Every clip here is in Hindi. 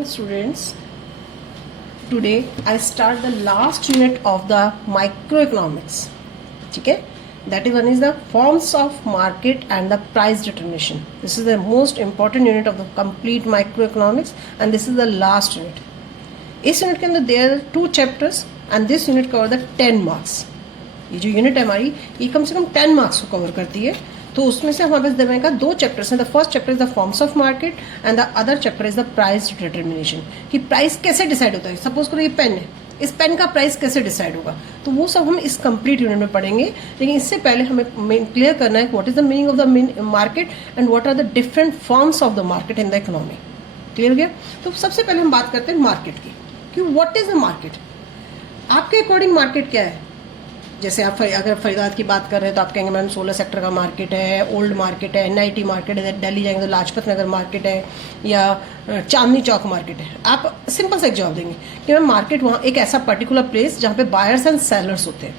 morning, students. Today I start the last unit of the microeconomics. ठीक है, that is one is the forms of market and the price determination. This is the most important unit of the complete microeconomics and this is the last unit. इस यूनिट के अंदर there are 2 chapters and this unit cover the 10 marks. ये जो यूनिट है हमारी ये कम से कम 10 मार्क्स को कवर करती है. तो उसमें से हमारे पास देने का 2 चैप्टर्स हैं. The first chapter is the forms of market and the other chapter is the price determination. कि प्राइस कैसे डिसाइड होता है. सपोज करो ये पेन है, इस पेन का प्राइस कैसे डिसाइड होगा, तो वो सब हम इस कंप्लीट यूनिट में पढ़ेंगे. लेकिन इससे पहले हमें क्लियर करना है what is the meaning of the market and what are the different forms of the market in the economy. Clear हो गया. तो सबसे पहले हम बात करते हैं मार्केट की कि व्हाट इज द मार्केट. आपके अकॉर्डिंग मार्केट क्या है. जैसे आप अगर फरीदाबाद की बात कर रहे हैं तो आप कहेंगे मैम 16 सेक्टर का मार्केट है, ओल्ड मार्केट है, NIT मार्केट है, दिल्ली जाएंगे तो लाजपत नगर मार्केट है या चांदनी चौक मार्केट है. आप सिंपल सा एक जवाब देंगे कि मैम मार्केट वहाँ एक ऐसा पर्टिकुलर प्लेस जहाँ पे बायर्स एंड सेलर्स होते हैं.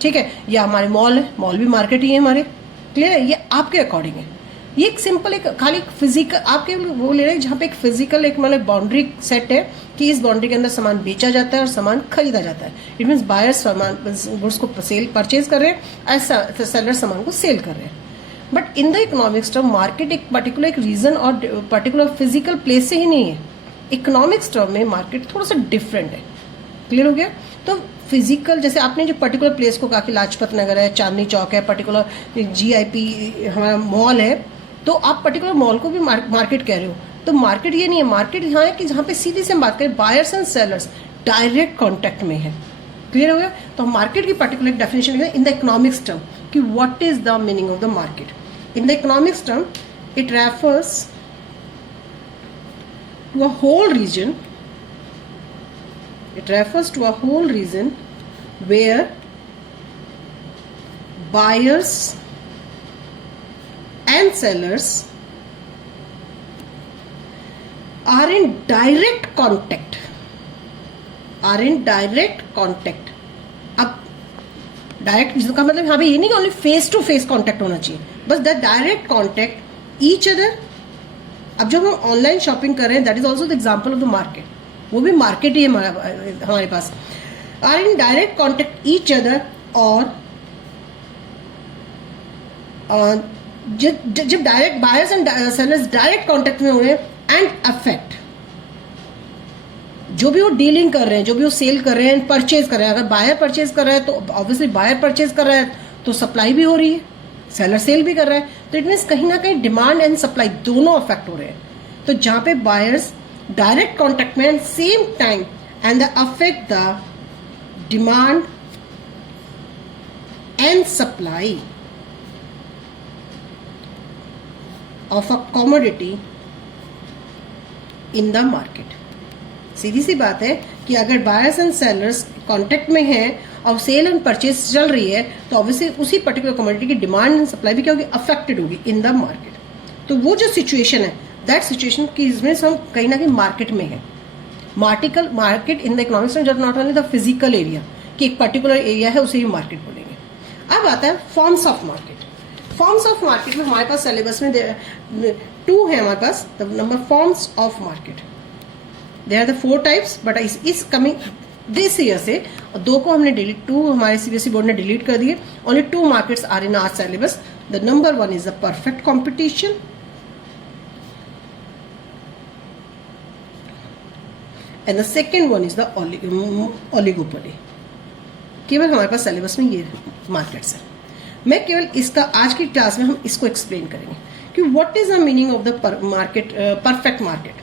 ठीक है. या हमारे मॉल है, मॉल भी मार्केट ही है हमारे. क्लियर है. ये आपके अकॉर्डिंग है. ये एक सिंपल एक खाली फिजिकल आपके वो ले रहे हैं जहाँ पे एक फिजिकल एक मतलब बाउंड्री सेट है कि इस बाउंड्री के अंदर सामान बेचा जाता है और सामान खरीदा जाता है. इट मीन्स बायर्स सामान गुड्स को परचेज कर रहे हैं, ऐसा सेलर सामान को सेल कर रहे हैं. But in the economics term market एक पर्टिकुलर एक रीजन और पर्टिकुलर फिजिकल प्लेस से ही नहीं है. इकोनॉमिक्स टर्म में मार्केट थोड़ा सा डिफरेंट है. क्लियर हो गया. तो फिजिकल जैसे आपने जो पर्टिकुलर प्लेस को कहा कि लाजपत नगर है, चांदनी चौक है, पर्टिकुलर GIP हमारा मॉल है, तो आप पर्टिकुलर मॉल को भी मार्केट कह रहे हो. तो मार्केट ये नहीं है. मार्केट यहाँ है कि जहाँ पे सीधी से हम बात करें buyers and sellers direct contact में है. क्लियर हो गया. तो मार्केट की particular definition in the economics term कि what is the meaning of the market. In the economics term it refers to a whole region. It refers to a whole region where buyers and sellers are in direct contact. अब डायरेक्ट इसका मतलब यहाँ पे ये नहीं कि only face to face contact होना चाहिए, बस the direct contact each other. अब जब हम ऑनलाइन शॉपिंग कर रहे हैं that is also the example of the market. वो भी मार्केट ही है हमारे पास. Are in direct contact each other और जब direct buyers and sellers direct contact में हो रहे हैं एंड अफेक्ट जो भी वो डीलिंग कर रहे हैं, जो भी वो सेल कर रहे हैं, परचेज कर रहे हैं. अगर बायर परचेज कर रहा है तो ऑब्वियसली बायर परचेज कर रहा है तो सप्लाई भी हो रही है, सेलर सेल भी कर रहा है. तो इट मीन्स कहीं ना कहीं डिमांड एंड सप्लाई दोनों अफेक्ट हो रहे हैं. तो जहां पे बायर्स डायरेक्ट कॉन्टैक्ट में and same time and the affect the demand and supply of a commodity in the market. सीधी सी बात है कि अगर बायर्स एंड सेलर्स कांटेक्ट में हैं और सेल एंड परचेज चल रही है तो ऑब्वियसली उसी पर्टिकुलर कमोडिटी की डिमांड एंड सप्लाई भी क्या होगी, अफेक्टेड होगी इन द मार्केट. तो वो जो सिचुएशन है दैट सिचुएशन की इसमें हम कहीं ना कहीं मार्केट में है. मार्केट इन द इकोनॉमिक्स में not only the physical area कि एक पर्टिकुलर एरिया है उसे ही मार्केट बोलेंगे. अब आता है forms of market. Forms of market में हमारे पास सिलेबस में 2 है हमारे पास. The number forms of market there are the 4 types but is coming this year से 2 को हमने डिलीट 2 हमारे CBSE बोर्ड ने डिलीट कर दिए. Only 2 markets are in our syllabus. The number 1 is the perfect competition and the second one is the oligopoly. केवल हमारे पास सिलेबस में ये मार्केट्स है. मैं केवल इसका आज की क्लास में हम इसको एक्सप्लेन करेंगे कि what is the meaning of the market. Perfect market,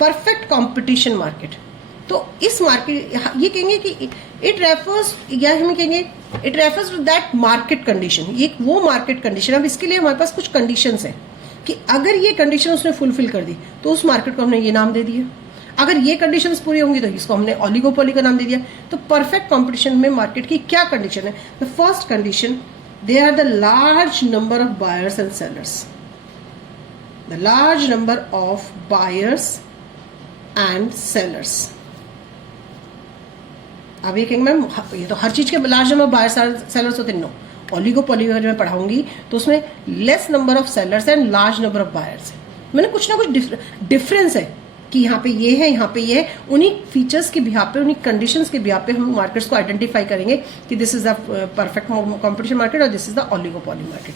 perfect competition market. तो इस मार्केट ये कहेंगे कि इट रेफर्स या हम कहेंगे it refers to that market condition. ये वो मार्केट कंडीशन. अब इसके लिए हमारे पास कुछ कंडीशंस हैं कि अगर ये कंडीशन उसने फुलफिल कर दी तो उस मार्केट को हमने ये नाम दे दिया. अगर ये कंडीशंस पूरी होंगी तो इसको हमने ओलिगोपोली का नाम दे दिया. तो परफेक्ट कंपटीशन में मार्केट की क्या कंडीशन है. The first condition there are the large number of buyers and sellers. The large number of buyers and sellers. अब ये कहेंगे मैम ये तो हर चीज के large number buyers and sellers होते हैं. नो, ओलिगोपोली अगर मैं पढ़ाऊंगी तो उसमें less number of sellers and large number of buyers है. मैंने कुछ ना कुछ डिफरेंस है कि यहाँ पे ये है, यहाँ पे ये है, उन्हीं फीचर्स के बिहाफ पे, उन्हीं कंडीशंस के बिहाफ पे हम मार्केट्स को आइडेंटिफाई करेंगे कि this is the perfect competition market और this is the oligopoly market.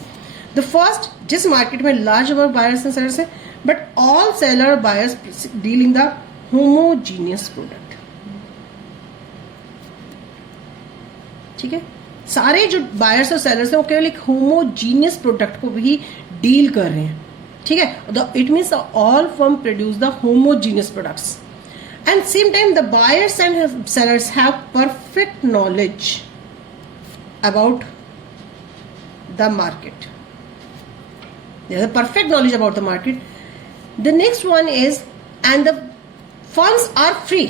The first, जिस मार्केट में large number of buyers and sellers है but all seller buyers deal in the homogeneous product. ठीक है, सारे जो बायर्स और सेलर्स हैं वो केवल एक होमोजीनियस प्रोडक्ट को भी डील कर रहे हैं। ठीक है, it means all firm produce the homogeneous products and same time the buyers and sellers have perfect knowledge about the market. There is a perfect knowledge about the market. The next one is, and the firms are free.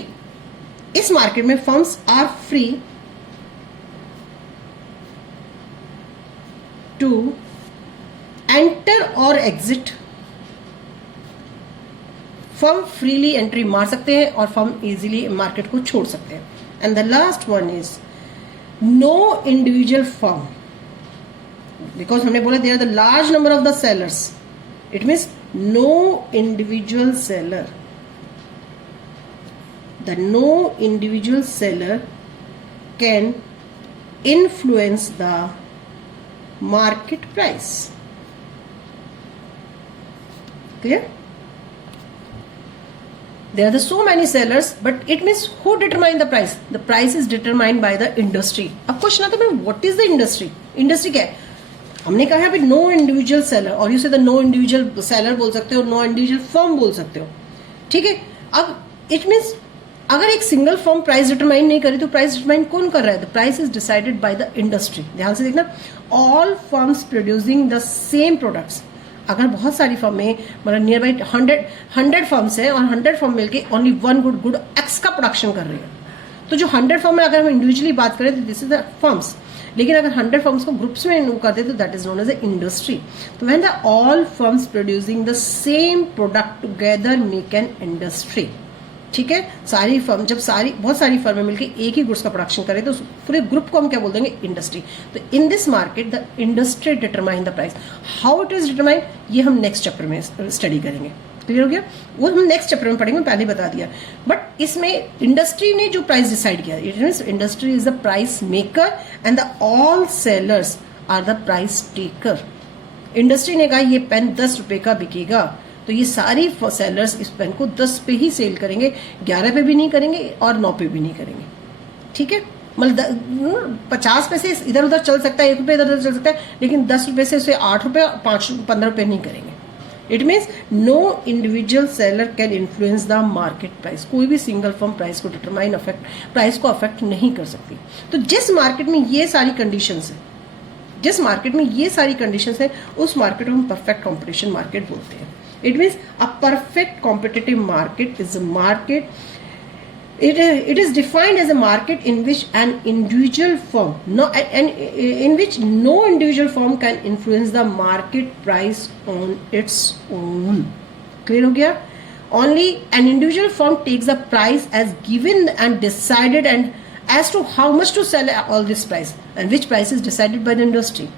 इस मार्केट में firms are free to enter or exit. Firm freely entry मार सकते हैं और फर्म इजीली मार्केट को छोड़ सकते हैं। And the last one is no individual firm, because हमने बोला there are the large number of the sellers, it means no individual seller, the no individual seller can influence the market price. Clear? There are so many sellers, but it means who determine the price? The price is determined by the industry. अब क्वेश्चन आता है, what is the industry? Industry क्या है? हमने कहा है नो इंडिविजुअल सेलर, और यू से द नो इंडिविजुअल सेलर बोल सकते हो, नो इंडिविजुअल फर्म बोल सकते हो। ठीक है, अब इट मीन्स अगर एक सिंगल फर्म प्राइस डिटरमाइन नहीं करी तो प्राइस डिटरमाइन कौन कर रहा है? The price is decided by the industry. ध्यान से देखना, all firms producing the same products. अगर बहुत सारी फर्म है, मतलब नियर बाई 100 फर्म्स हैं और 100 फर्म मिलके ओनली वन गुड एक्स का प्रोडक्शन कर रही है, तो जो 100 फर्म है अगर हम इंडिविजुअली बात करें तो दिस इज द फर्म्स। लेकिन अगर 100 फर्म्स को ग्रुप्स में कर दे तो that is known as a industry. तो when the all firms producing the same product together make an industry. ठीक है, सारी फर्म, जब बहुत सारी फर्में मिलकर एक ही गुड्स का प्रोडक्शन करें तो पूरे ग्रुप को हम क्या बोल देंगे? इंडस्ट्री। तो in this market the industry determine the price. How it is determine, ये हम नेक्स्ट चैप्टर में स्टडी करेंगे। क्लियर हो गया? वो हम नेक्स्ट चैप्टर में पढ़ेंगे, पहले बता दिया। बट इसमें इंडस्ट्री ने जो प्राइस डिसाइड किया, it means industry is the price maker and the all sellers are the price taker. Industry ने कहा ये पेन 10 रुपए का बिकेगा, तो ये सारी सेलर्स इस पेन को 10 पे ही सेल करेंगे, 11 पे भी नहीं करेंगे और 9 पे भी नहीं करेंगे। ठीक है, मतलब 50 पैसे इधर उधर चल सकता है, 1 रुपये इधर उधर चल सकता है, लेकिन 10 रुपये से उसे 8 रुपये, 15 रुपये नहीं करेंगे। It means no individual seller can influence the market price. कोई भी सिंगल फर्म प्राइस को डिटरमाइन प्राइस को अफेक्ट नहीं कर सकती। तो जिस मार्केट में ये सारी कंडीशंस है, जिस मार्केट में ये सारी कंडीशंस है, उस मार्केट को हम परफेक्ट कॉम्पिटिशन मार्केट बोलते हैं। It means a perfect competitive market is a market. It is defined as a market in which an individual firm, in which no individual firm can influence the market price on its own. Clear हो गया? Only an individual firm takes the price as given and decided, and as to how much to sell all this price, and which price is decided by the industry.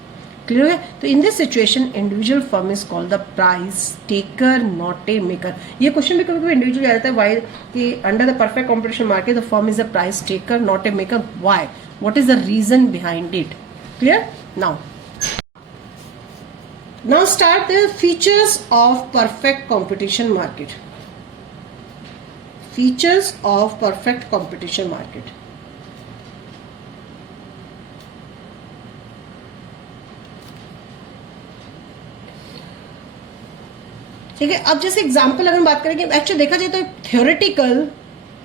Clear है? तो in this situation individual firm is called the price taker not a maker. ये क्वेश्चन भी कभी कभी इंडिविजुअल आ जाता है, वाई कि under the perfect competition market the firm is a price taker not a maker. Why? What is the reason behind it? Clear? Now start the features of perfect competition market. Features of perfect competition market. ठीक है, अब जैसे एग्जाम्पल अगर हम बात करें कि एक्चुअली देखा जाए तो थ्योरेटिकल,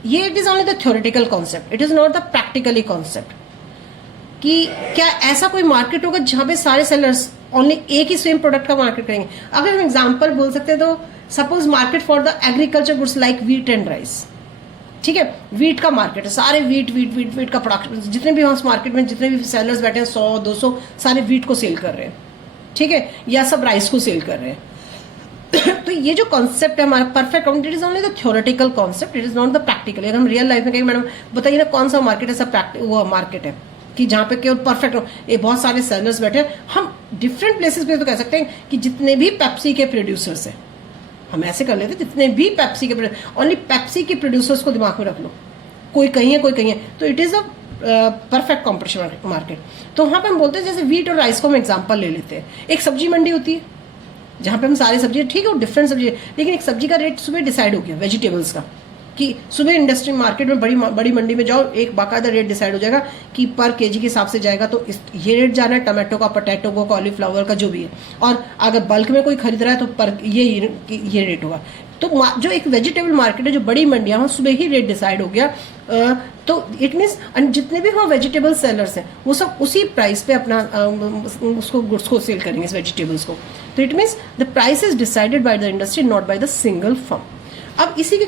ये it is only the theoretical concept, it is not the practically concept. कि क्या ऐसा कोई मार्केट होगा जहां पे सारे सेलर्स ओनली एक ही सेम प्रोडक्ट का मार्केट करेंगे? अगर हम एग्जाम्पल बोल सकते हैं तो suppose market for the agriculture goods like wheat and rice. ठीक है, व्हीट का मार्केट है, सारे व्हीट का प्रोडक्ट, जितने भी उस मार्केट में जितने भी सेलर्स बैठे हैं 100-200 सारे व्हीट को सेल कर रहे हैं। ठीक है, या सब राइस को सेल कर रहे हैं। तो ये जो कॉन्सेप्ट है हमारा perfect competition, it is only the theoretical concept, it is not the practical. अगर हम रियल लाइफ में कहेंगे मैडम बताइए ना कौन सा मार्केट है, सब वो मार्केट है कि जहाँ पे केवल परफेक्ट ये बहुत सारे सेलर्स बैठे हैं। हम डिफरेंट प्लेसेस पे तो कह सकते हैं कि जितने भी पेप्सी के प्रोड्यूसर्स हैं, हम ऐसे कर लेते हैं, जितने भी पेप्सी के ओनली पेप्सी के प्रोड्यूसर्स को दिमाग में रख लो, कोई कहीं है कोई कहीं है, तो it is a perfect competition market. तो वहाँ पे हम बोलते हैं, जैसे वीट और राइस को हम एग्जांपल ले लेते हैं। एक सब्जी मंडी होती है जहाँ पे हम सारी सब्जी, ठीक है वो डिफरेंट सब्जी है, लेकिन एक सब्जी का रेट सुबह डिसाइड हो गया वेजिटेबल्स का, कि सुबह इंडस्ट्री मार्केट में बड़ी मंडी में जाओ, एक बाकायदा रेट डिसाइड हो जाएगा कि पर केजी के हिसाब से जाएगा, तो ये रेट जाना है टमाटो का, पोटैटो का, कॉलीफ्लावर का, जो भी है। और अगर बल्क में कोई खरीद रहा है तो पर ये रेट होगा। तो जो एक वेजिटेबल मार्केट है, जो बड़ी मंडियां, वहाँ सुबह ही रेट डिसाइड हो गया। तो इट मीन्स जितने भी वहाँ वेजिटेबल सेलर्स हैं वो सब उसी प्राइस पे अपना उसको गुड्स को सेल करेंगे, इस वेजिटेबल्स को। तो it means the price is decided by the industry, not by the single firm. अब इसी के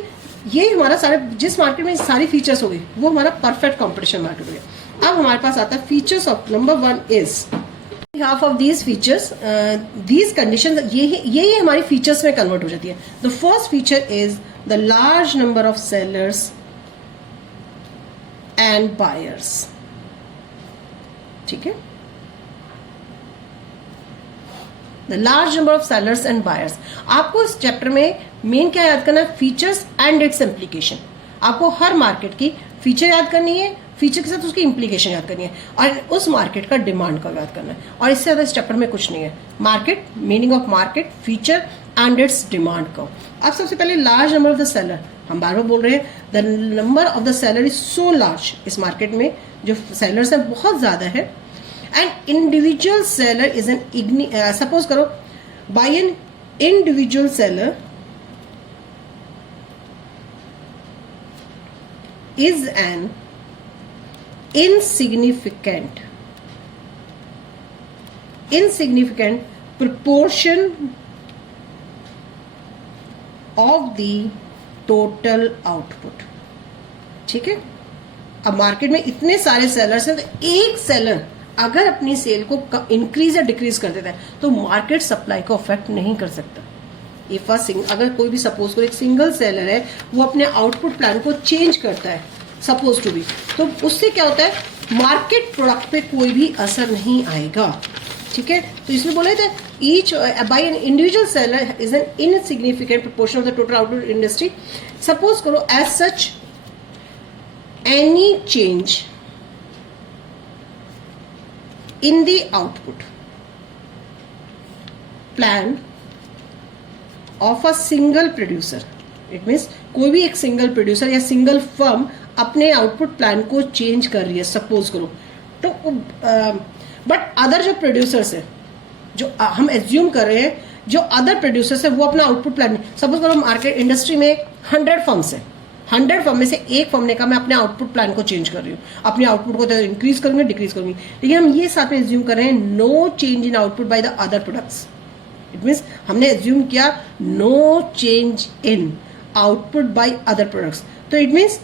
ये हमारा सारा, जिस मार्केट में सारी फीचर्स हो गई, वो हमारा परफेक्ट कॉम्पिटिशन मार्केट हो गया। अब हमारे पास आता है features of number 1 is half of these features, these conditions, ये हमारी फीचर्स में कन्वर्ट हो जाती है। The first feature is the large number of sellers and buyers. ठीक है, the large number of sellers and buyers. आपको इस चैप्टर में मेन क्या याद करना है? Features and it's implication. आपको हर मार्केट की फीचर याद करनी है, फीचर के साथ उसकी इम्प्लीकेशन याद करनी है, और उस मार्केट का डिमांड का याद करना है। और इससे ज्यादा इस चैप्टर में कुछ नहीं है। Market, meaning of market, feature and its demand का। अब सबसे पहले large number of the seller, हम बार बार बोल रहे हैं the number of the seller is so large. इस मार्केट में जो सेलर्स हैं बहुत ज्यादा है। And individual seller is an suppose करो by an individual seller is an insignificant proportion of the total output। ठीक है, अब मार्केट में इतने सारे सेलर्स हैं, तो एक सेलर अगर अपनी सेल को इंक्रीज या डिक्रीज कर देता है तो मार्केट सप्लाई को अफेक्ट नहीं कर सकता। इफ अगर कोई भी सपोज करो एक सिंगल सेलर है, वो अपने आउटपुट प्लान को चेंज करता है सपोज टू बी, तो उससे क्या होता है? मार्केट प्रोडक्ट पे कोई भी असर नहीं आएगा। ठीक है, तो इसमें बोले थे each by an individual seller is an insignificant proportion of the total output industry. Suppose करो as such any change in the output plan of a single producer. It means कोई भी एक सिंगल प्रोड्यूसर या सिंगल फर्म अपने आउटपुट प्लान को चेंज कर रही है सपोज करो, तो बट अदर जो प्रोड्यूसर्स है, जो हम एज्यूम कर रहे हैं, जो अदर प्रोड्यूसर्स है वो अपना आउटपुट प्लान, सपोज करो मार्केट इंडस्ट्री में 100 फर्म्स है, 100 फर्म में से एक फर्म ने कहा मैं अपने आउटपुट प्लान को चेंज कर रही हूँ, अपने आउटपुट को तो इंक्रीज करूंगी डिक्रीज करूंगी, लेकिन हम ये साथ में एज्यूम कर रहे हैं no change in output by the other products. It means हमने एज्यूम किया no change in output by other products. तो इट मीन्स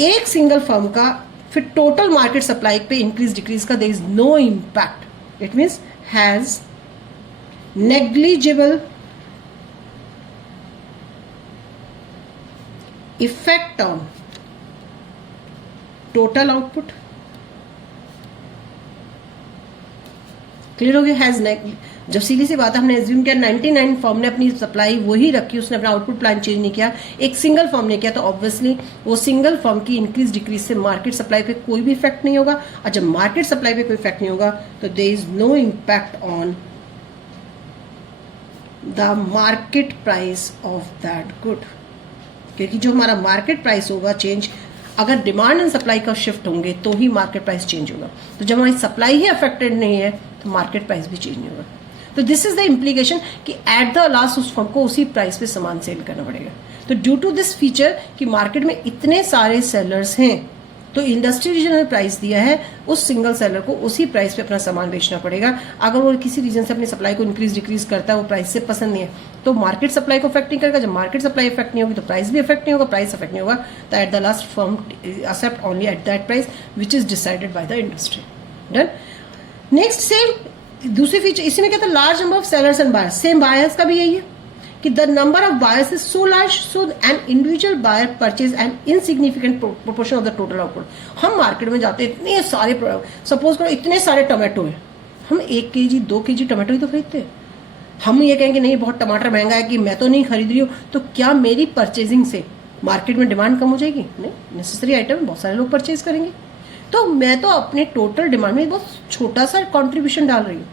एक सिंगल फर्म का फिर टोटल मार्केट सप्लाई पे इंक्रीज डिक्रीज का there is no impact. It means has negligible effect on total output. Clear हो गया? हैज, जब सीधी सी बात है, हमने एज्यूम किया 99 फर्म ने अपनी सप्लाई वही रखी, उसने अपना आउटपुट प्लान चेंज नहीं किया, एक सिंगल फर्म ने किया, तो ऑब्वियसली वो सिंगल फर्म की इंक्रीज डिक्रीज से मार्केट सप्लाई पे कोई भी इफेक्ट नहीं होगा। और जब मार्केट सप्लाई पे कोई इफेक्ट नहीं होगा तो there is no impact on the market price of that good. क्योंकि जो हमारा मार्केट प्राइस होगा चेंज, अगर डिमांड एंड सप्लाई का शिफ्ट होंगे तो ही मार्केट प्राइस चेंज होगा। तो जब हमारी सप्लाई ही अफेक्टेड नहीं है तो मार्केट प्राइस भी चेंज नहीं होगा। तो दिस इज द इम्प्लीकेशन कि एट द लास्ट उस फर्म को उसी प्राइस पे सामान सेल करना पड़ेगा। तो ड्यू टू दिस फीचर कि मार्केट में इतने सारे सेलर्स हैं, तो इंडस्ट्री रीजन ने प्राइस दिया है, उस सिंगल सेलर को उसी प्राइस पे अपना सामान बेचना पड़ेगा। अगर वो किसी रीजन से अपनी सप्लाई को इंक्रीज डिक्रीज करता है, वो प्राइस से पसंद नहीं है, तो मार्केट सप्लाई को अफेक्ट नहीं करेगा। जब मार्केट सप्लाई अफेक्ट नहीं होगी तो प्राइस भी अफेक्ट नहीं होगा, प्राइस अफेक्ट नहीं होगा, तो at the last firm accept only at that price which is decided by the industry. Done. Next same दूसरी फीचर इसी में क्या था? Large number of sellers and buyers. Same buyers का भी यही है कि the number of buyers is so large so an individual buyer purchase an insignificant proportion of the total output. हम मार्केट में जाते हैं, इतने सारे प्रोडक्ट, सपोज करो इतने सारे टोमेटो हैं, हम 1 kg 2 kg टोमेटो ही तो खरीदते हैं, हम ये कहेंगे नहीं बहुत टमाटर महंगा है कि मैं तो नहीं खरीद रही हूँ, तो क्या मेरी परचेजिंग से मार्केट में डिमांड कम हो जाएगी? नहीं, नेसेसरी आइटम बहुत सारे लोग परचेज करेंगे। तो मैं तो अपने टोटल डिमांड में बहुत छोटा सा कंट्रीब्यूशन डाल रही हूँ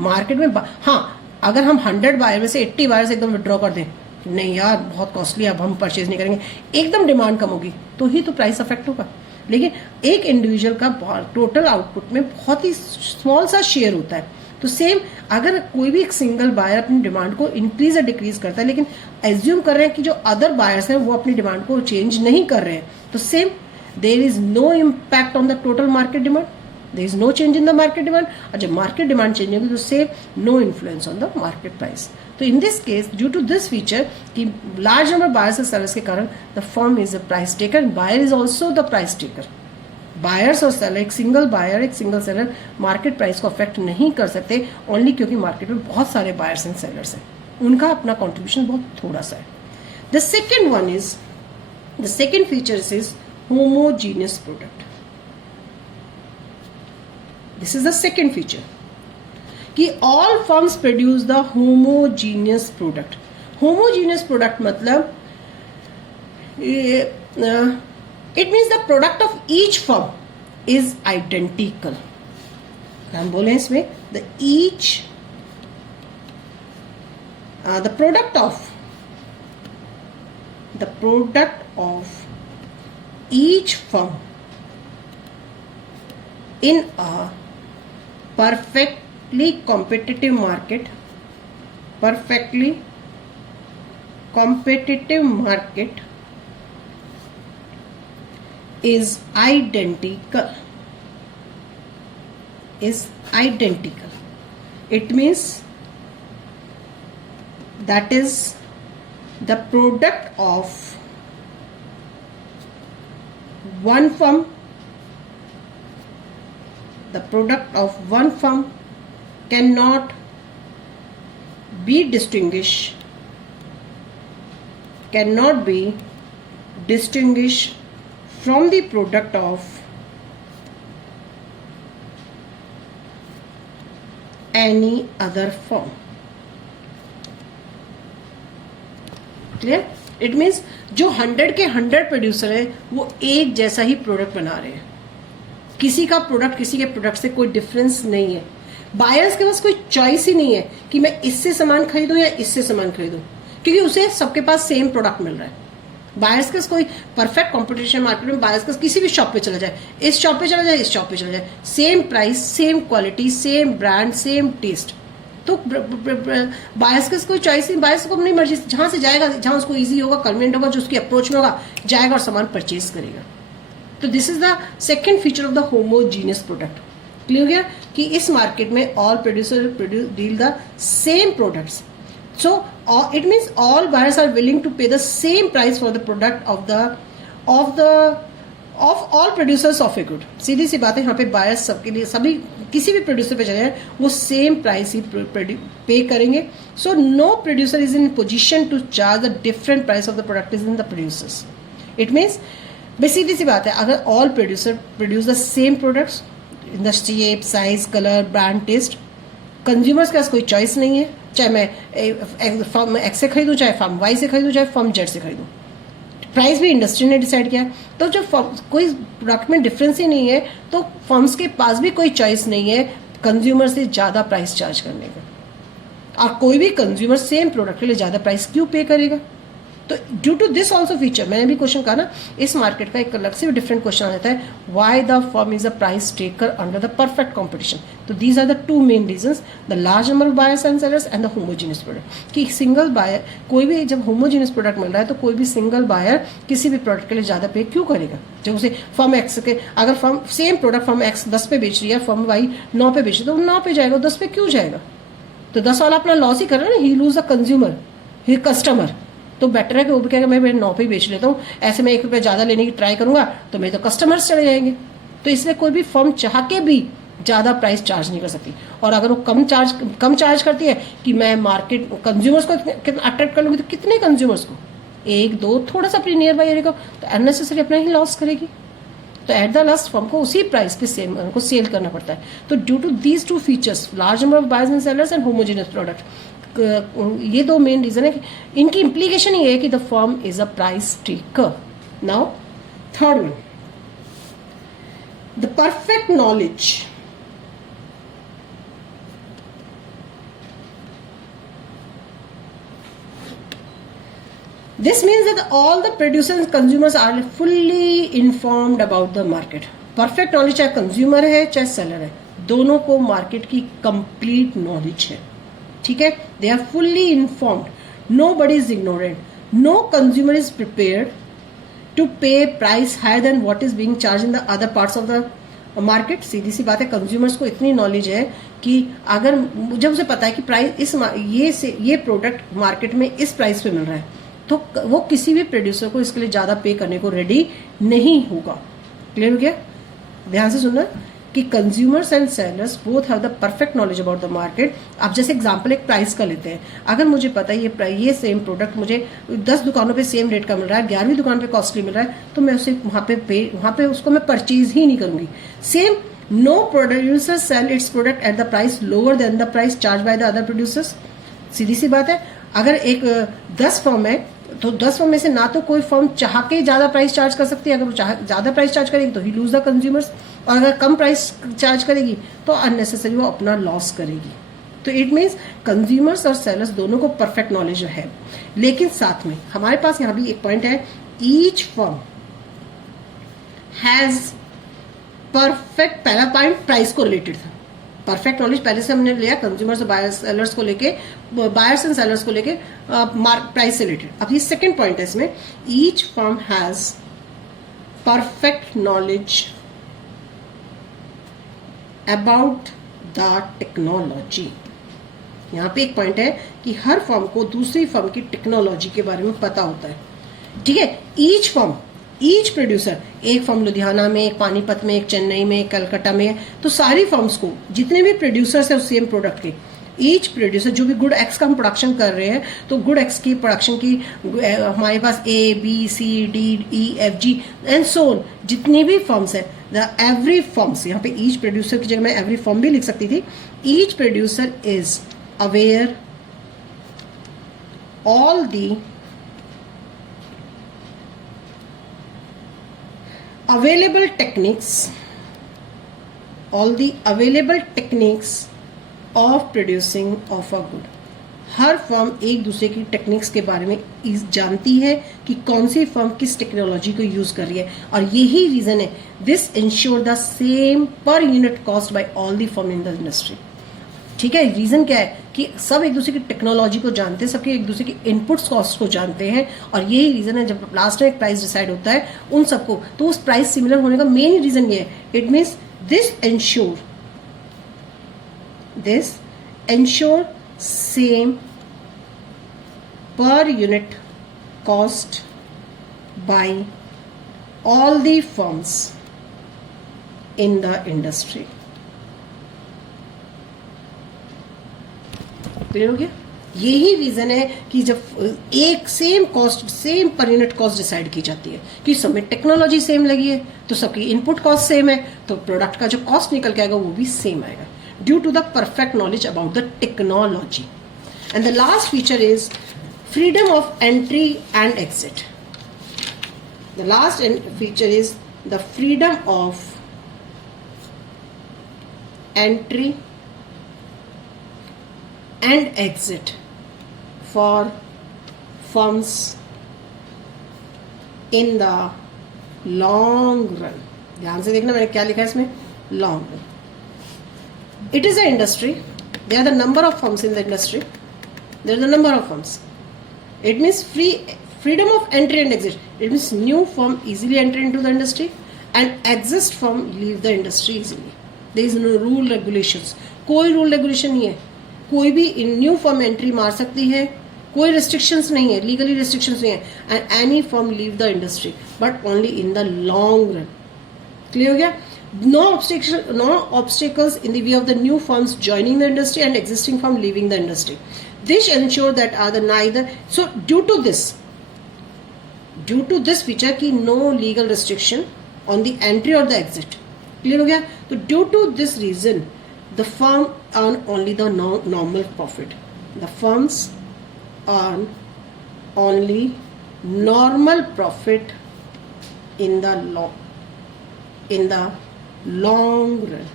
मार्केट में। हाँ, अगर हम 100 बायर में से 80 बायर एकदम विड्रॉ कर दें, नहीं यार बहुत कॉस्टली, अब हम परचेज नहीं करेंगे, एकदम डिमांड कम होगी तो ही तो प्राइस अफेक्ट होगा। लेकिन एक इंडिविजुअल का टोटल आउटपुट में बहुत ही स्मॉल सा शेयर होता है। तो सेम अगर कोई भी एक सिंगल बायर अपनी डिमांड को इंक्रीज या डिक्रीज करता है, लेकिन एज्यूम कर रहे हैं कि जो अदर बायर्स हैं वो अपनी डिमांड को चेंज नहीं कर रहे हैं, तो same there is no impact on the total market demand, there is no change in the market demand. और जब मार्केट डिमांड चेंज होगी तो same no influence on the market price. तो in this case due to this feature कि large number buyers and sellers के कारण the firm is a price taker, buyer is also the price taker. Buyers और सेलर, एक सिंगल बायर एक सिंगल सेलर मार्केट प्राइस को अफेक्ट नहीं कर सकते, ओनली क्योंकि मार्केट में बहुत सारे बायर्स एंड सेलर्स हैं, उनका अपना कॉन्ट्रीब्यूशन बहुत थोड़ा सा है। The second one is, the second feature is homogeneous product. This is the second feature कि all firms produce the homogeneous product. Homogeneous product मतलब it means the product of each firm is identical. हम बोले इसमें the each the product of each firm in a perfectly competitive market is identical. It means that is the product of one firm, the product of one firm cannot be distinguished from the product of any other firm. Clear? It means जो 100 के 100 प्रोड्यूसर है वो एक जैसा ही प्रोडक्ट बना रहे हैं, किसी का प्रोडक्ट किसी के प्रोडक्ट से कोई डिफरेंस नहीं है। बायर्स के पास कोई चॉइस ही नहीं है कि मैं इससे सामान खरीदूं या इससे सामान खरीदूं, क्योंकि उसे सबके पास सेम प्रोडक्ट मिल रहा है। बायर्स के पास कोई परफेक्ट कंपटीशन मार्केट में, बायर्स के पास किसी भी शॉप पे चला जाए, इस शॉप पे चला जाए, इस शॉप पे चला जाए, same price, same quality, same brand, same taste. तो बायर्स के पास कोई चॉइस नहीं, बायर्स को अपनी मर्जी जहां से जाएगा, जहां उसको ईजी होगा, कन्वीनियंट होगा, जो उसकी अप्रोच में होगा, जाएगा और सामान परचेज करेगा। तो this is the second feature of the homogeneous product. Clear हो गया कि इस मार्केट में all producer deal the same products, so it means all buyers are willing to pay the same price for the product of all producers of a good. सीधी सी बात है, यहाँ पे बायर्स सबके लिए, सभी किसी भी प्रोड्यूसर पे चले जाए वो सेम प्राइस ही पे करेंगे। So no producer is in position to charge the different price of the product is in the producers. It means बस सीधी सी बात है, अगर all producer produce the same products in the shape, size, colour, brand, taste, consumers के पास कोई चॉइस नहीं है, चाहे मैं फर्म एक्स से खरीदूँ, चाहे फर्म वाई से खरीदूँ, चाहे फर्म जेड से खरीदूँ, प्राइस भी इंडस्ट्री ने डिसाइड किया। तो जब कोई प्रोडक्ट में डिफरेंस ही नहीं है तो फर्म्स के पास भी कोई चॉइस नहीं है कंज्यूमर से ज़्यादा प्राइस चार्ज करने का। और कोई भी कंज्यूमर सेम प्रोडक्ट के लिए ज़्यादा प्राइस क्यों पे करेगा? तो due to this also feature, मैंने भी क्वेश्चन कहा ना, इस मार्केट का एक अलग से भी डिफरेंट क्वेश्चन आ जाता है, why the firm is a price taker under the perfect competition. तो these are the two main reasons, the large number of buyers and sellers and the homogeneous product. कि सिंगल बायर, कोई भी जब होमोजीनियस प्रोडक्ट मिल रहा है तो कोई भी सिंगल बायर किसी भी प्रोडक्ट के लिए ज़्यादा पे क्यों करेगा? जब उसे फर्म एक्स के, अगर firm same product firm x 10 पे बेच रही है, फर्म वाई 9 पे बेच रही है, तो वो 9 पे जाएगा, 10 पे क्यों जाएगा? तो 10 वाला अपना लॉस ही कर रहा है ना, he lose the consumer, he customer. तो बेटर है कि वो भी कहेगा मैं 9 पे ही बेच लेता हूँ, ऐसे मैं 1 रुपया ज़्यादा लेने की ट्राई करूंगा तो मेरे तो कस्टमर्स चले जाएंगे। तो इसलिए कोई भी फर्म चाह के भी ज़्यादा प्राइस चार्ज नहीं कर सकती। और अगर वो कम चार्ज करती है कि मैं मार्केट कंज्यूमर्स को अट्रैक्ट कर लूँगी, तो कितने कंज्यूमर्स को, 1-2 थोड़ा सा अपनी नियर बाई एरिया को, तो अननेसेसरी अपना ही लॉस करेगी। तो एट द लास्ट फर्म को उसी प्राइस पे सेम उनको सेल करना पड़ता है। तो due to these two features, large number of buyers and sellers and homogeneous product, ये दो मेन रीजन है कि इनकी इम्प्लीकेशन ये है कि the firm is a price taker. Now third one, the perfect knowledge. This means that all the producers and consumers are fully informed about the market. Perfect knowledge चाहे कंज्यूमर है चाहे सेलर है, दोनों को मार्केट की कंप्लीट नॉलेज है. ठीक है, they are fully informed. Nobody is ignorant. No consumer is prepared to pay price higher than what is being charge in the other parts of the market. सीधी सी बात है, कंज्यूमर्स को इतनी नॉलेज है कि अगर जब उसे पता है कि प्राइस ये प्रोडक्ट मार्केट में इस प्राइस पे मिल रहा है, तो वो किसी भी प्रोड्यूसर को इसके लिए ज्यादा पे करने को रेडी नहीं होगा. क्लियर हो गया? ध्यान से सुनना कि consumers and sellers both have the perfect knowledge about the market. आप जैसे एग्जांपल एक प्राइस का लेते हैं. अगर मुझे पता है ये सेम प्रोडक्ट मुझे 10 दुकानों पे सेम रेट का मिल रहा है, 11वीं दुकान पे कॉस्टली मिल रहा है, तो मैं उसे वहां पे उसको मैं परचेज ही नहीं करूंगी. Same, no producer sell its product at the price lower than the price charge by the other producers. सीधी सी बात है, अगर एक 10 फर्म है तो 10 फर्म में से ना तो कोई फर्म चाह के ज्यादा प्राइस चार्ज कर सकती है. अगर वो ज्यादा प्राइस चार्ज करेगी तो ही लूज द कंज्यूमर्स, और अगर कम प्राइस चार्ज करेगी तो अननेसेसरी वो अपना लॉस करेगी. तो इट मीन्स कंज्यूमर्स और सेलर्स दोनों को परफेक्ट नॉलेज है. लेकिन साथ में हमारे पास यहाँ भी एक पॉइंट है, ईच फर्म हैज परफेक्ट. पहला पॉइंट प्राइस को रिलेटेड था. परफेक्ट नॉलेज पहले से हमने लिया कंज्यूमर्स और बायर्स सेलर्स को लेके, बायर्स एंड सेलर्स को लेके प्राइस से रिलेटेड. अब ये सेकंड पॉइंट है इसमें, each firm has perfect knowledge about the technology. यहाँ पे एक पॉइंट है कि हर फर्म को दूसरी फर्म की टेक्नोलॉजी के बारे में पता होता है. ठीक है, ईच फर्म, ईच प्रोड्यूसर, एक फर्म लुधियाना में, एक पानीपत में, एक चेन्नई में, एक कलकत्ता में, तो सारी फर्म्स को जितने भी प्रोड्यूसर्स हैं सेम प्रोडक्ट के, ईच प्रोड्यूसर जो भी गुड एक्स का हम प्रोडक्शन कर रहे हैं, तो गुड एक्स की प्रोडक्शन की हमारे पास ABCDEFG एंड सो ऑन जितनी भी फर्म्स है, द एवरी फर्म्स, यहाँ पे ईच प्रोड्यूसर की जगह मैं एवरी फर्म भी लिख सकती थी. Each producer is aware all the available techniques, all the available techniques of producing of a good. Her firm एक दूसरे की टेक्निक्स के बारे में जानती है कि कौन सी फर्म किस टेक्नोलॉजी को यूज कर रही है, और यही रीजन है this ensure the same per unit cost by all the firm in the industry. ठीक है, रीजन क्या है कि सब एक दूसरे की टेक्नोलॉजी को जानते हैं, सबके एक दूसरे की इनपुट्स कॉस्ट को जानते हैं, और यही रीजन है जब लास्ट में एक प्राइस डिसाइड होता है उन सबको, तो उस प्राइस सिमिलर होने का मेन रीजन ये है. It means this ensure same per unit cost by all the firms in the industry. Clear हो गया? यही रीजन है कि जब एक same cost, same per unit cost decide की जाती है कि सब में टेक्नोलॉजी सेम लगी है, तो सबकी इनपुट कॉस्ट सेम है, तो प्रोडक्ट का जो कॉस्ट निकल के आएगा वो भी सेम आएगा, due to the perfect knowledge about the technology. And the last feature is freedom of entry and exit. The last feature is the freedom of entry and exit for firms in the long run. ध्यान से देखना मैंने क्या लिखा है इसमें, long run. It is an industry. There are the number of firms in the industry. There are the number of firms. It means freedom of entry and exit. It means new firm easily enter into the industry and exist firm leave the industry easily. There is no rule regulations. कोई रूल रेगुलेशन नहीं है, कोई भी न्यू फर्म एंट्री मार सकती है, कोई रिस्ट्रिक्शंस नहीं है, लीगली रिस्ट्रिक्शंस नहीं है, and any firm leave the industry but only in the long run. Clear हो गया? No obstacles in the way of the new firms joining the industry and existing firm leaving the industry. This ensure that are the neither. So due to this feature की no legal restriction on the entry or the exit. Clear हो गया? तो due to this reason the firm earn only the normal profit. the firms earn only normal profit in the long run.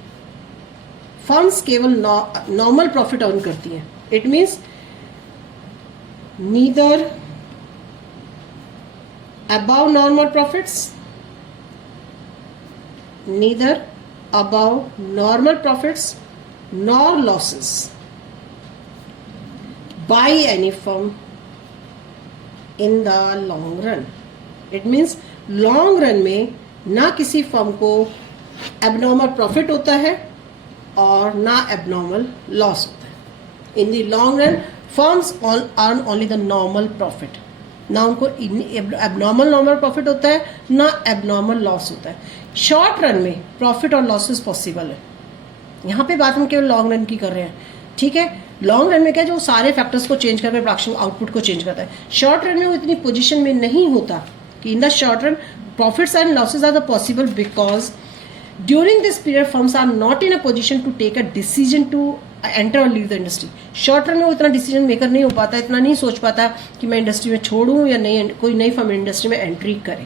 Firms केवल नॉर्मल प्रॉफिट अर्न करती हैं. It means neither above normal profits, neither above normal profits nor losses by any firm in the long run. It means long run में ना किसी फर्म को abnormal profit होता है और ना abnormal loss होता है. In the long run, firms earn only the normal profit. ना उनको एबनॉर्मल नॉर्मल प्रॉफिट होता है ना एबनॉर्मल लॉस होता है. शॉर्ट रन में प्रॉफिट और लॉसेस पॉसिबल है. यहाँ पे बात हम केवल लॉन्ग रन की कर रहे हैं. ठीक है, लॉन्ग रन में क्या जो सारे फैक्टर्स को चेंज करके प्रोडक्शन आउटपुट को चेंज करता है. शॉर्ट रन में वो इतनी पोजीशन में नहीं होता कि in the short run profits and losses are the possible because during this period firms are not in a position to take a decision to enter और leave the industry. Short run में वो इतना डिसीजन मेकर नहीं हो पाता, इतना नहीं सोच पाता कि मैं इंडस्ट्री में छोड़ूं या नहीं, कोई नई फर्म इंडस्ट्री में एंट्री करे.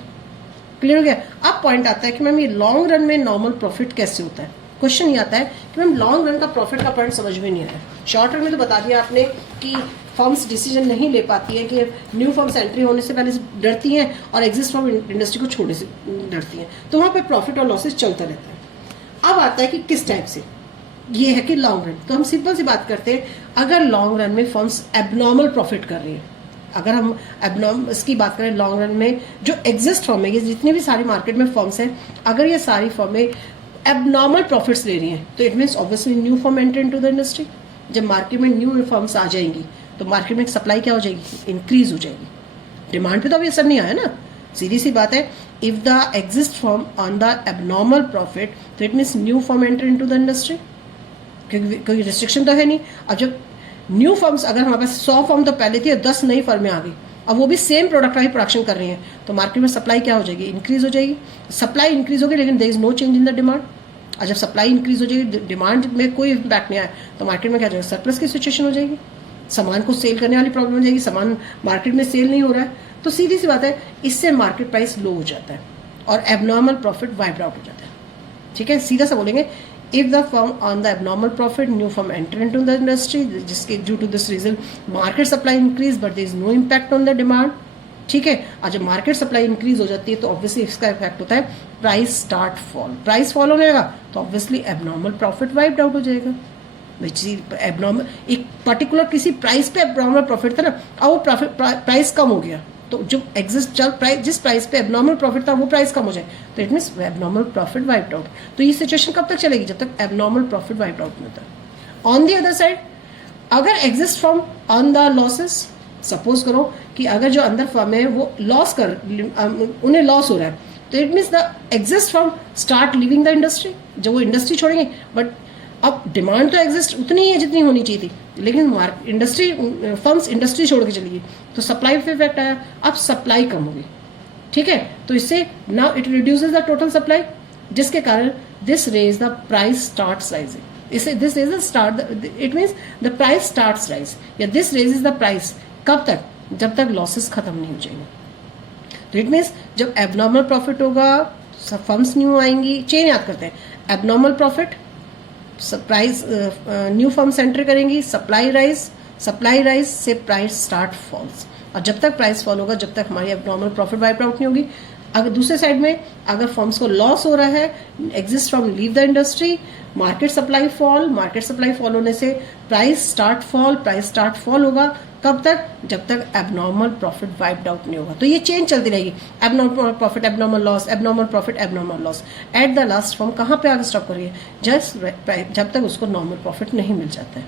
क्लियर हो गया. अब पॉइंट आता है कि मैम ये लॉन्ग रन में नॉर्मल प्रॉफिट कैसे होता है. क्वेश्चन ये आता है कि मैम लॉन्ग रन का प्रॉफिट का पॉइंट समझ में नहीं आया. शॉर्ट रन में तो बता दिया आपने कि फर्म्स डिसीजन नहीं ले पाती है कि न्यू फर्म्स एंट्री होने से पहले डरती हैं और एग्जिस्ट फर्म इंडस्ट्री को छोड़ने से डरती हैं, तो वहाँ पे प्रॉफिट और लॉसेस चलता रहता है. अब आता है कि किस टाइप से. ये है कि लॉन्ग रन. तो हम सिंपल सी बात करते हैं, अगर लॉन्ग रन में फर्म्स एबनॉर्मल प्रॉफिट कर रही है, अगर हम एबनॉर्मल इसकी बात करें लॉन्ग रन में जो एग्जिस्ट फर्म है, ये जितनी भी सारी मार्केट में फर्म्स हैं, अगर ये सारी फर्में एबनॉर्मल प्रॉफिट्स ले रही हैं तो it means obviously new firm enter into the industry. जब मार्केट में न्यू फर्म्स आ जाएंगी तो मार्केट में सप्लाई क्या हो जाएगी, इंक्रीज हो जाएगी. डिमांड पे तो अभी असर नहीं आया ना, सीधी सी बात है. If the exist firm on the abnormal profit तो it means new firm enter into the industry, क्योंकि कोई रिस्ट्रिक्शन तो है नहीं. अब जब न्यू फर्म्स, अगर हमारे पास 100 फर्म तो पहले थी और 10 नई फर्में आ गई, अब वो भी सेम प्रोडक्ट का ही प्रोडक्शन कर रही हैं, तो मार्केट में सप्लाई क्या हो जाएगी, इंक्रीज हो जाएगी. सप्लाई इंक्रीज होगी लेकिन there is no change in the demand. और जब सप्लाई इंक्रीज हो जाएगी, डिमांड में कोई इम्पैक्ट नहीं आया, तो मार्केट में क्या हो जाएगा, सरप्लस की सिचुएशन हो जाएगी. सामान को सेल करने वाली प्रॉब्लम हो जाएगी, सामान मार्केट में सेल नहीं हो रहा है, तो सीधी सी बात है इससे मार्केट प्राइस लो हो जाता है और एबनॉर्मल प्रॉफिट वाइप आउट हो जाता है. ठीक है, सीधा सा बोलेंगे, if the firm on the abnormal profit, new firm enter into the industry, जिसके due to this reason market supply increase but there is no impact on the demand. ठीक है, और जब मार्केट सप्लाई इंक्रीज हो जाती है तो ऑब्वियसली इसका इफेक्ट होता है price start fall. Price fall होने लगा तो obviously abnormal profit wiped out हो जाएगा. एबनॉर्मल एक पर्टिकुलर किसी प्राइस पे एबनॉर्मल प्रॉफिट था ना, अब वो प्रॉफिट प्राइस कम हो गया तो जो एग्जिस्ट चल प्राइस जिस प्राइस पे एबनॉर्मल प्रॉफिट था वो प्राइस कम हो जाए तो it means abnormal profit wiped out. तो ये सिचुएशन कब तक चलेगी, जब तक एबनॉर्मल प्रॉफिट वाइप्ड आउट नहीं होता. ऑन दी अदर साइड, अगर exist firm on the losses, suppose करो कि अगर जो अंदर फर्म है वो लॉस कर, उन्हें लॉस हो रहा है, तो it means the exist firm start living the industry. जब वो इंडस्ट्री छोड़ेंगे, बट अब डिमांड तो एग्जिस्ट उतनी ही है जितनी होनी चाहिए थी, लेकिन इंडस्ट्री फर्म्स इंडस्ट्री छोड़ के चली गई तो सप्लाई पे इफेक्ट आया. अब सप्लाई कम होगी. ठीक है, तो इससे now it reduces the total supply, जिसके कारण this raise the price starts rising. इससे this raise the start, it means the price starts rise, या दिस रेजेस द प्राइस. कब तक, जब तक लॉसेस खत्म नहीं हो जाएंगे. तो इट मीन्स जब एबनॉर्मल प्रॉफिट होगा, फर्म्स न्यू आएंगी. चेन याद करते हैं, abnormal profit, price new firms enter करेंगी, सप्लाई राइज से प्राइस स्टार्ट फॉल्स. और जब तक प्राइस फॉल होगा, जब तक हमारी एबनॉर्मल प्रॉफिट वाइप आउट नहीं होगी. अगर दूसरे साइड में अगर फर्म्स को लॉस हो रहा है, exist firm leave the industry, market supply fall होने से प्राइस स्टार्ट फॉल होगा. कब तक, जब तक एबनॉर्मल प्रॉफिट वाइप्ड आउट नहीं होगा. तो ये चेंज चलती रहेगी, abnormal profit abnormal loss, abnormal profit abnormal loss. Eight the last firm कहाँ पे आगे स्टॉप करिए, जस्ट जब तक उसको नॉर्मल प्रॉफिट नहीं मिल जाता है.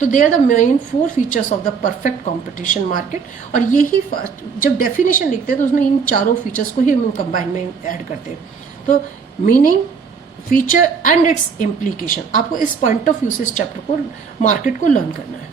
तो they are the main 4 features of the perfect competition market. और यही जब डेफिनेशन लिखते हैं तो उसमें इन चारों फीचर्स को ही हम कंबाइन में ऐड करते हैं. तो meaning, feature and it's implication, आपको इस पॉइंट ऑफ व्यू से इस चैप्टर को, मार्केट को लर्न करना है.